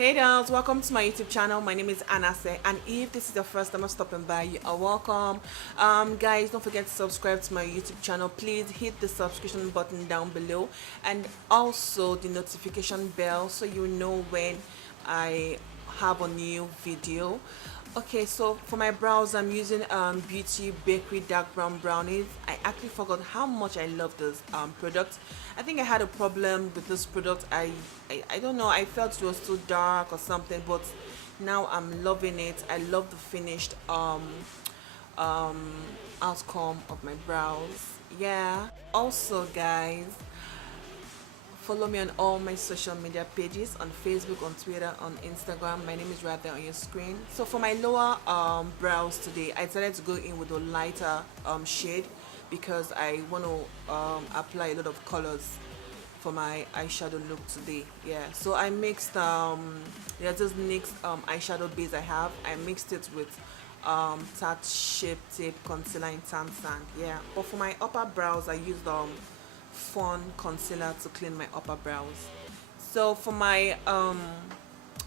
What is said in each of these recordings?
Hey guys, welcome to my YouTube channel. My name is Anase, and if this is the first time I'm stopping by, you are welcome. Guys, don't forget to subscribe to my YouTube channel. Please hit the subscription button down below, and also the notification bell so you know when I have a new video. Okay, so for my brows, I'm using Beauty Bakery Dark Brown Brownies. I actually forgot how much I love this product. I think I had a problem with this product. I don't know, I felt it was too dark or something, but now I'm loving it. I love the finished um outcome of my brows. Yeah. Also, guys, follow me on all my social media pages on Facebook, on Twitter, on Instagram. My name is right there on your screen. So for my lower brows today, I decided to go in with a lighter shade because I want to apply a lot of colors for my eyeshadow look today. Yeah, so I mixed yeah, just mixed eyeshadow base I have. I mixed it with Tarte Shape Tape Concealer in Tan Sand. Yeah, but for my upper brows I used Fawn concealer to clean my upper brows. So for my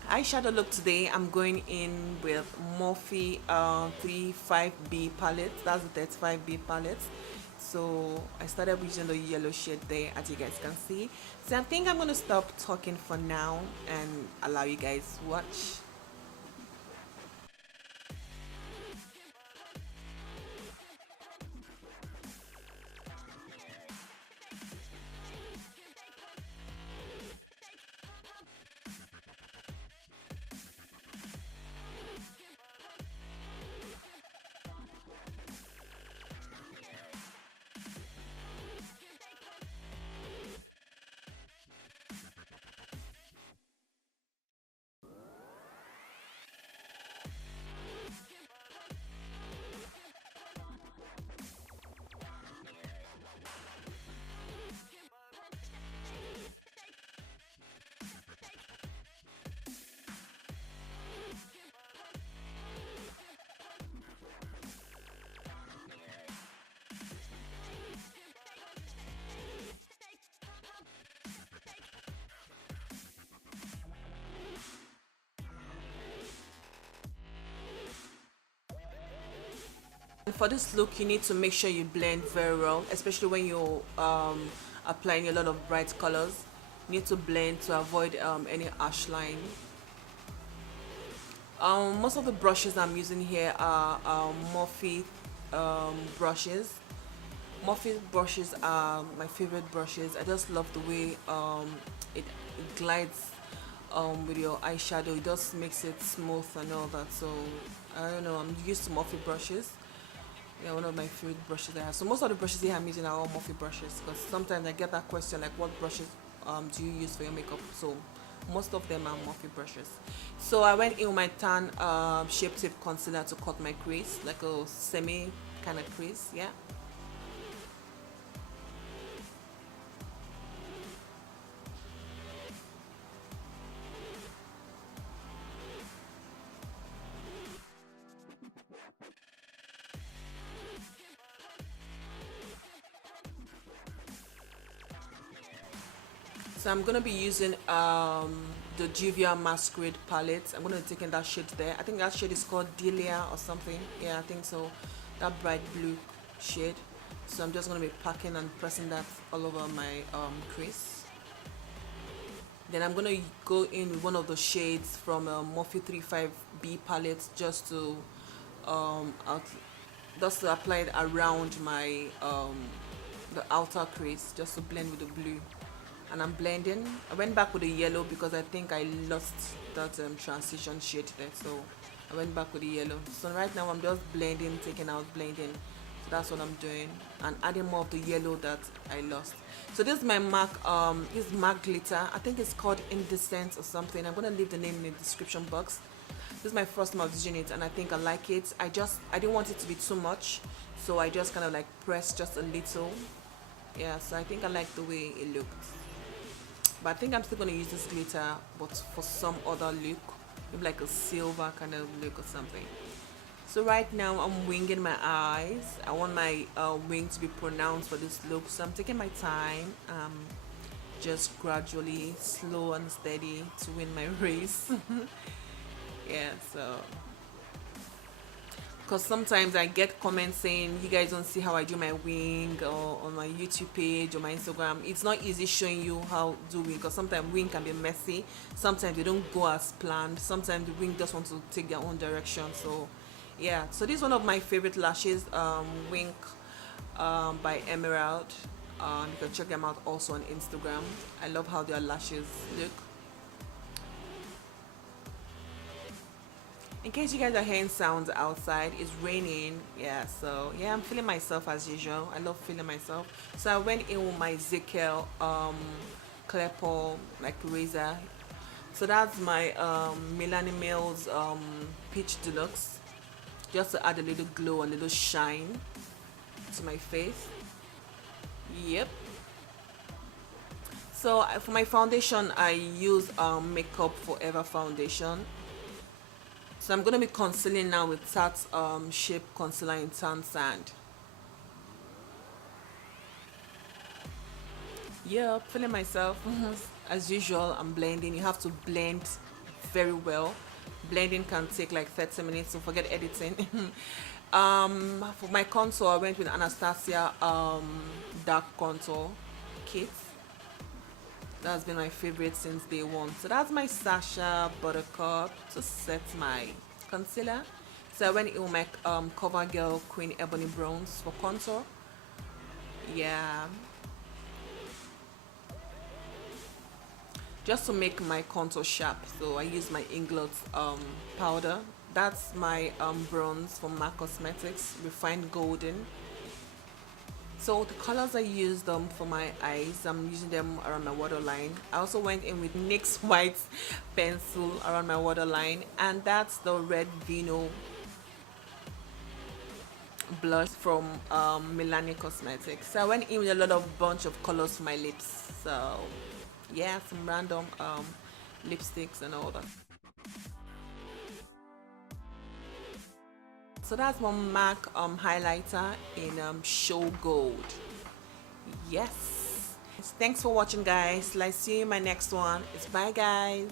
eyeshadow look today, I'm going in with Morphe 35B palette. That's the 35B palette. So I started using the yellow shade there, as you guys can see. So I think I'm gonna stop talking for now and allow you guys to watch. For this look, you need to make sure you blend very well, especially when you're applying a lot of bright colors. You need to blend to avoid any harsh line. Most of the brushes I'm using here are Morphe brushes. Morphe brushes are my favorite brushes. I just love the way it glides with your eyeshadow. It just makes it smooth and all that. So I don't know, I'm used to Morphe brushes. Yeah, one of my favorite brushes I have. So most of the brushes here I'm using are all Morphe brushes, because sometimes I get that question like, what brushes do you use for your makeup? So most of them are Morphe brushes. So I went in with my tan Shape Tape concealer to cut my crease, like a semi kind of crease. Yeah. So I'm gonna be using the Juvia Masquerade palette. I'm gonna be taking that shade there. I think that shade is called Delia or something. Yeah, I think so. That bright blue shade. So I'm just gonna be packing and pressing that all over my crease. Then I'm gonna go in with one of the shades from Morphe 35B palette out, just to apply it around my the outer crease, just to blend with the blue. And I'm blending. I went back with the yellow because I think I lost that transition shade there, so I went back with the yellow. So right now I'm just blending, taking out, blending. So that's what I'm doing, and adding more of the yellow that I lost. So this is my MAC glitter. I think it's called Indecent or something. I'm gonna leave the name in the description box. This is my first time of using it, and I think I like it. I didn't want it to be too much, so I just kind of like pressed just a little. Yeah, so I think I like the way it looks. But I think I'm still going to use this glitter, but for some other look, maybe like a silver kind of look or something. So right now I'm winging my eyes. I want my wing to be pronounced for this look, so I'm taking my time, just gradually, slow and steady to win my race. Yeah, so because sometimes I get comments saying you guys don't see how I do my wing or on my YouTube page or my Instagram. It's not easy showing you how do wing because sometimes wing can be messy. Sometimes they don't go as planned. Sometimes the wing just want to take their own direction. So yeah, so this is one of my favorite lashes, Wink by Emerald. You can check them out also on Instagram. I love how their lashes look. In case you guys are hearing sounds outside, it's raining. Yeah, so yeah, I'm feeling myself as usual. I love feeling myself. So I went in with my Ezekiel Clepo like razor. So that's my Milani Mills Peach Deluxe, just to add a little glow, a little shine to my face. Yep. So for my foundation, I use Makeup Forever foundation. So I'm gonna be concealing now with Tarte Shape Concealer in Tan Sand. Yeah, feeling myself as usual. I'm blending. You have to blend very well. Blending can take like 30 minutes, so forget editing. For my contour, I went with Anastasia dark contour kit. That's been my favorite since day one. So that's my Sasha Buttercup to set my concealer. So I went in with my CoverGirl Queen Ebony Bronze for contour. Yeah. Just to make my contour sharp. So I use my Inglot powder. That's my bronze from MAC Cosmetics, Refined Golden. So the colors I used for my eyes, I'm using them around my waterline. I also went in with NYX white pencil around my waterline, and that's the Red Vino blush from Milani Cosmetics. So I went in with a lot of bunch of colors for my lips. So yeah, some random lipsticks and all that. So that's one MAC highlighter in Show Gold. Yes. Thanks for watching, guys. Let's see you in my next one. It's bye, guys.